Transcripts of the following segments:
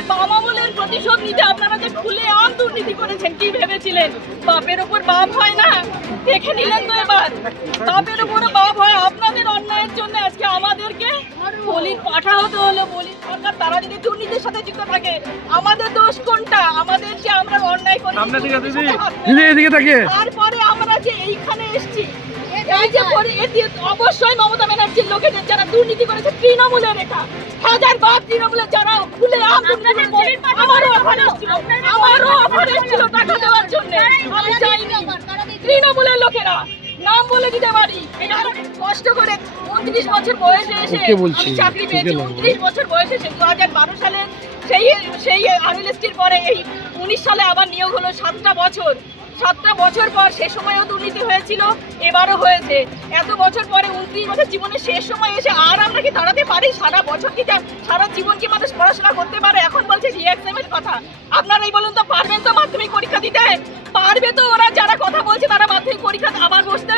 আপনাদের বাম আমলের প্রতিশোধ নিতে আপনারা যে খুলে আম দুর্নীতি করেছেন, কি ভেবেছিলেন বাপের উপর বাপ হয় না? দেখে নিলেন তো এবার, বাপের উপর বাপ হয়। আপনাদের অন্যায়ের জন্য আজকে আমাদেরকে বলির পাঠা হতে হলো। বলির সরকার তারা যদি দুর্নীতির সাথে যুক্ত থাকে, আমাদের দোষ কোনটা? আমাদের যে আমরা অন্যায় করি, তারপরে আমরা যে এইখানে এসেছি, এই যে অবশ্যই মমতা ব্যানার্জির লোকেদের যারা দুর্নীতি করেছে, তৃণমূলের এটা হাজার বাপ তৃণমূলের যারা খুলে আমারও অফার ছিল টাকা দেওয়ার জন্য, আমি চাইনি। তৃণমূলের লোকেরা নাম বলে দিতে পারি, কষ্ট করে 29 বছর বয়সে এসে চাকরি পেয়েছি। 29 বছর বয়সে এসে 2012 সালে সেই আরএলএসটির পরে এই 19 সালে আবার নিয়োগ হলো। 7টা বছর পর সে সময়ও দুর্নীতি হয়েছিল, এবারও হয়েছে। এত বছর পরে 29 বছর জীবনের শেষ সময় এসে আর আমরা কি দাঁড়াতে পারি? সারা বছর কি সারা জীবন কি মানুষ পড়াশোনা করতে পারে? এখন বলছে রিএক্সামের কথা। আপনারাই বলুন তো, পারবেন তো মাধ্যমিক পরীক্ষা দিতে? পারবে তো? ওরা যারা কথা বলছে তারা মাধ্যমিক পরীক্ষা আবার বসতে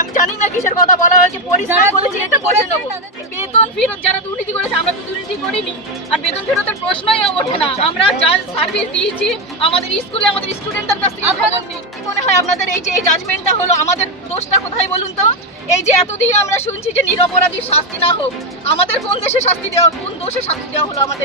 আমি জানি না কিসের কথা বলা হয়েছে। পরিষ্কার বলেছি এটা বলে নেবো। বেতন ফেরত যারা দুর্নীতি করেছে, আমরা তো দুর্নীতি করিনি, আর বেতন ফেরতের প্রশ্নই ওঠে না। আমরা যা সার্ভিস দিয়েছি আমাদের স্কুলে, আমাদের স্টুডেন্টদের কাছ থেকে খবর নিই। মনে হয় আপনাদের এই যে এই জাজমেন্টটা হলো, আমাদের দোষটা কোথায় বলুন তো? এই যে এতদিন আমরা শুনছি যে নিরপরাধীর শাস্তি না হোক, আমাদের কোন দেশে শাস্তি দেওয়া, কোন দোষে শাস্তি দেওয়া হলো আমাদের?